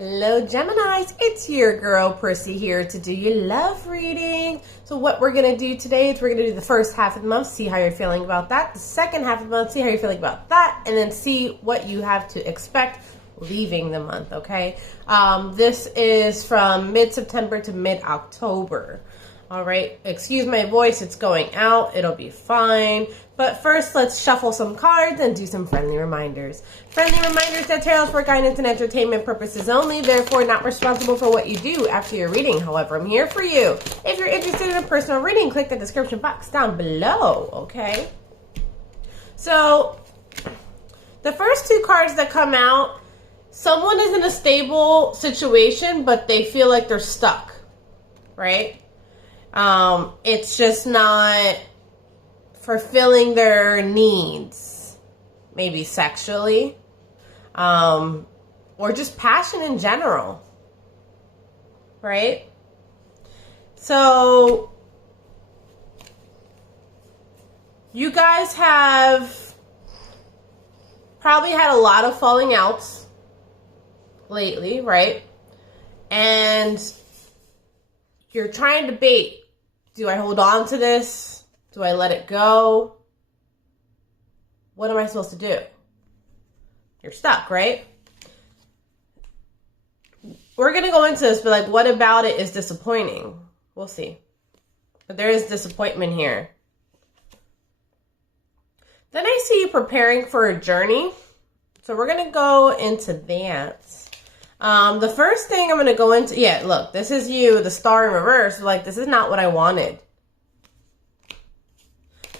Hello Geminis, it's your girl Priscy here to do your love reading. So what we're going to do today is we're going to do the first half of the month, see how you're feeling about that. The second half of the month, see how you're feeling about that. And then see what you have to expect leaving the month, okay? This is from mid-September to mid-October. All right, excuse my voice, it's going out, it'll be fine. But first, let's shuffle some cards and do some friendly reminders. Friendly reminders that tarot is for guidance and entertainment purposes only, therefore not responsible for what you do after your reading. However, I'm here for you. If you're interested in a personal reading, click the description box down below, okay? So, the first two cards that come out, someone is in a stable situation, but they feel like they're stuck, right? It's just not fulfilling their needs, maybe sexually, or just passion in general, right? So you guys have probably had a lot of falling outs lately, right? And you're trying to debate. Do I hold on to this? Do I let it go? What am I supposed to do? You're stuck, right? We're going to go into this, but like, what about it is disappointing? We'll see. But there is disappointment here. Then I see you preparing for a journey. So we're going to go into that. The first thing I'm going to go into, yeah, look, this is you, the star in reverse. Like, this is not what I wanted.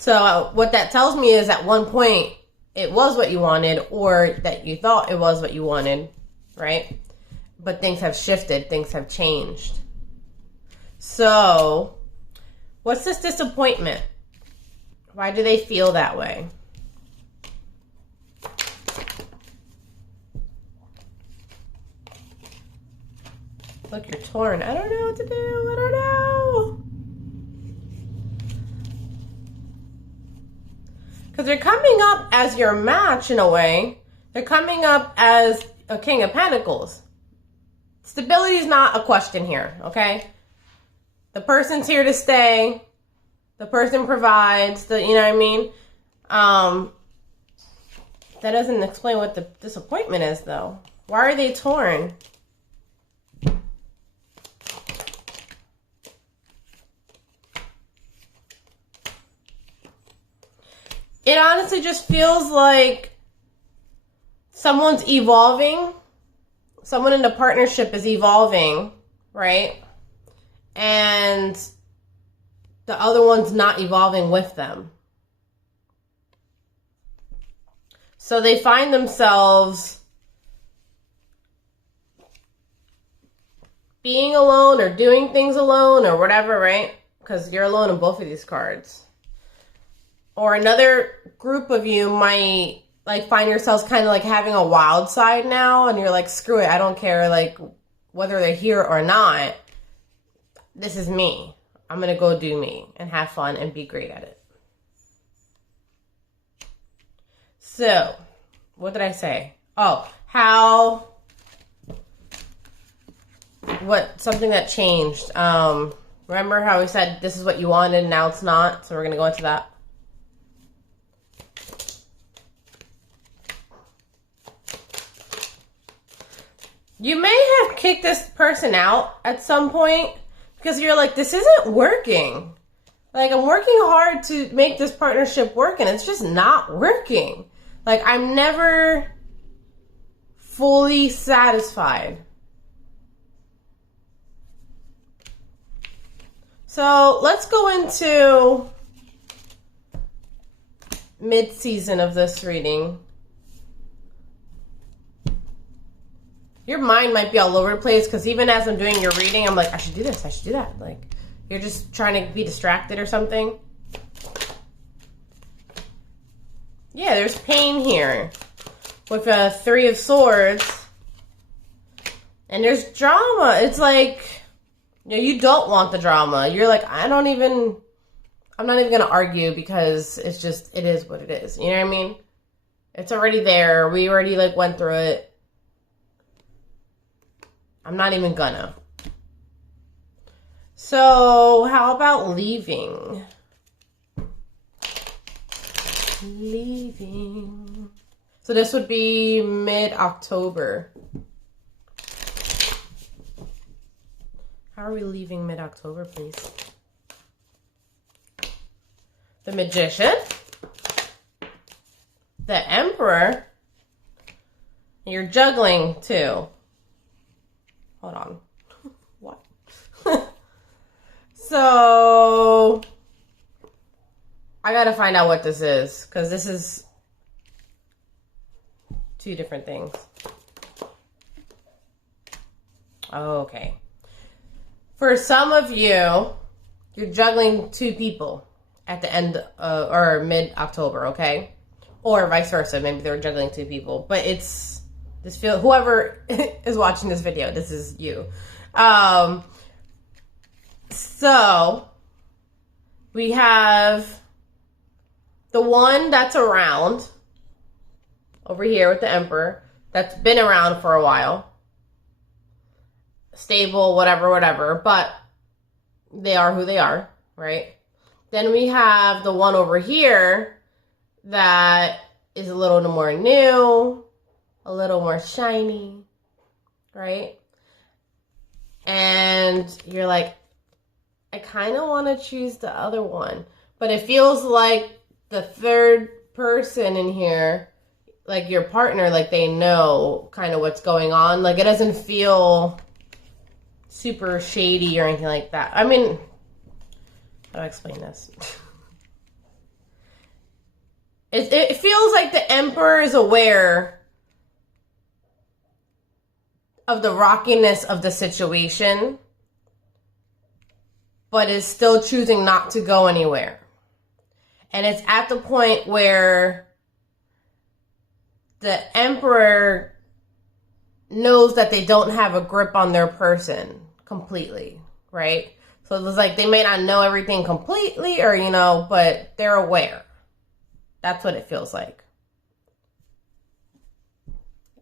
So what that tells me is at one point it was what you wanted, or that you thought it was what you wanted, right? But things have shifted, things have changed. So what's this disappointment? Why do they feel that way? Look, you're torn. I don't know what to do. I don't know. Because they're coming up as your match in a way. They're coming up as a King of Pentacles. Stability is not a question here, okay? The person's here to stay. The person provides. You know what I mean? That doesn't explain what the disappointment is, though. Why are they torn? It honestly just feels like someone's evolving. Someone in the partnership is evolving, right? And the other one's not evolving with them. So they find themselves being alone or doing things alone or whatever, right? Because you're alone in both of these cards. Or another group of you might like find yourselves kind of like having a wild side now, and you're like, screw it, I don't care like whether they're here or not. This is me. I'm gonna go do me and have fun and be great at it. So, what did I say? Oh, something that changed. Remember how we said this is what you wanted and now it's not? So we're gonna go into that. You may have kicked this person out at some point because you're like, this isn't working. Like, I'm working hard to make this partnership work and it's just not working. Like, I'm never fully satisfied. So let's go into mid-season of this reading. Your mind might be all over the place because even as I'm doing your reading, I'm like, I should do this, I should do that. Like, you're just trying to be distracted or something. Yeah, there's pain here with a 3 of Swords. And there's drama. It's like, you know, you don't want the drama. You're like, I'm not even going to argue because it's just, it is what it is. You know what I mean? It's already there. We already like went through it. I'm not even gonna. So how about leaving? Leaving. So this would be mid-October. How are we leaving mid-October, please? The Magician. The Emperor. You're juggling too. Hold on. What? So I gotta find out what this is, because this is two different things. Okay. For some of you, you're juggling two people at the end or mid-October, okay? Or vice versa. Maybe they were juggling two people. But it's this feel whoever is watching this video, this is you. So we have the one that's around over here with the Emperor, that's been around for a while. Stable, whatever, but they are who they are, right? Then we have the one over here that is a little more new, a little more shiny, right? And you're like, I kind of want to choose the other one, but it feels like the third person in here, like your partner, like they know kind of what's going on. Like it doesn't feel super shady or anything like that. I mean, how do I explain this? It feels like the Emperor is aware of the rockiness of the situation, but is still choosing not to go anywhere. And it's at the point where the Emperor knows that they don't have a grip on their person completely, right? So it's like they may not know everything completely or, you know, but they're aware. That's what it feels like.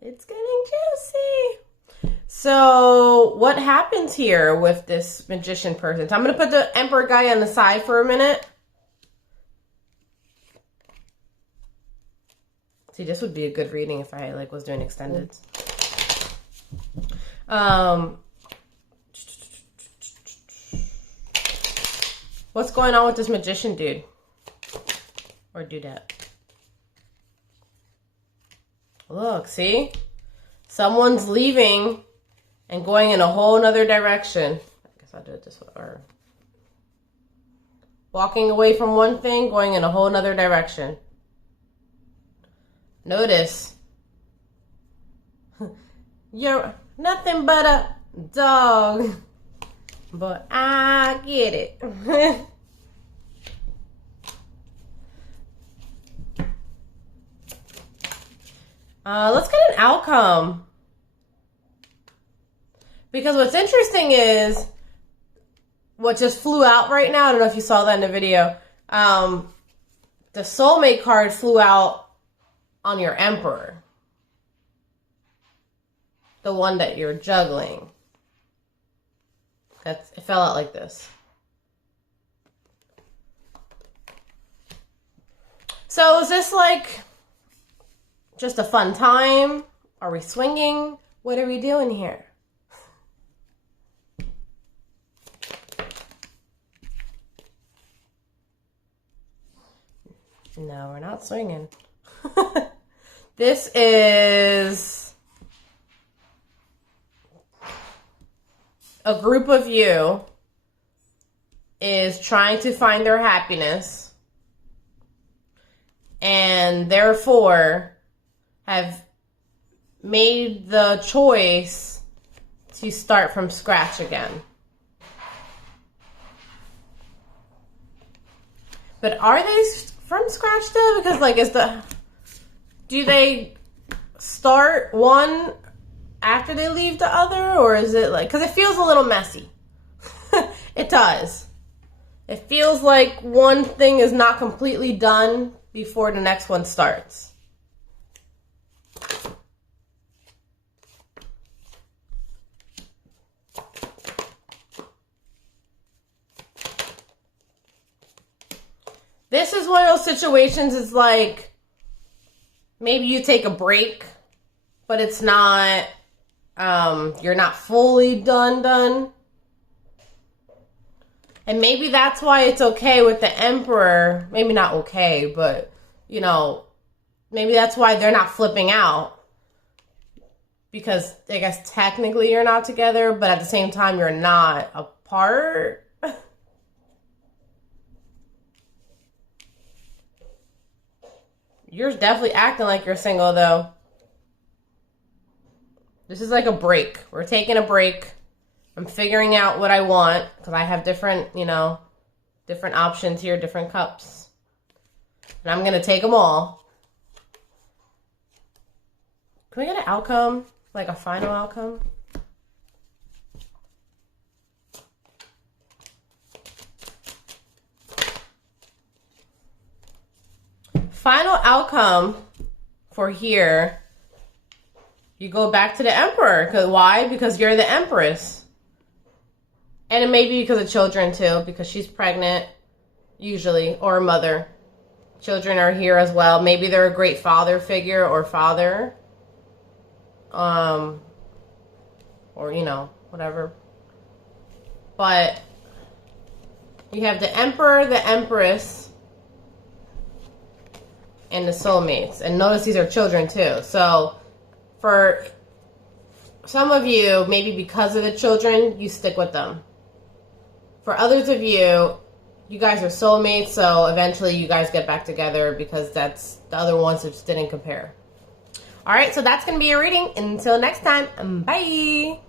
It's getting juicy. So what happens here with this Magician person? So I'm going to put the Emperor guy on the side for a minute. See, this would be a good reading if I was doing extended. What's going on with this Magician dude? Or dudette? Look, see? Someone's leaving and going in a whole nother direction. I guess I'll do it this way. Or walking away from one thing, going in a whole nother direction. Notice. You're nothing but a dog. But I get it. Let's get an outcome. Because what's interesting is what just flew out right now. I don't know if you saw that in the video. The soulmate card flew out on your Emperor. The one that you're juggling. It fell out like this. So is this like just a fun time? Are we swinging? What are we doing here? No, we're not swinging. This is a group of you is trying to find their happiness and therefore have made the choice to start from scratch again. But are they from scratch though? Because do they start one after they leave the other, or is it because it feels a little messy. It does. It feels like one thing is not completely done before the next one starts. This is one of those situations, it's like, maybe you take a break, but it's not, you're not fully done. And maybe that's why it's okay with the Emperor. Maybe not okay, but, you know, maybe that's why they're not flipping out. Because I guess technically you're not together, but at the same time you're not apart. You're definitely acting like you're single, though. This is like a break. We're taking a break. I'm figuring out what I want because I have different, you know, different options here, different cups. And I'm going to take them all. Can we get an outcome? Like a final outcome? Final outcome for here. You go back to the Emperor. Why? Because you're the Empress. And it may be because of children too, because she's pregnant, usually, or a mother. Children are here as well. Maybe they're a great father figure or father. Or, you know, whatever. But you have the Emperor, the Empress, and the soulmates. And notice these are children too. So for some of you, maybe because of the children, you stick with them. For others of you, you guys are soulmates, so eventually you guys get back together because that's the other ones that just didn't compare. All right, so that's going to be your reading. Until next time, bye.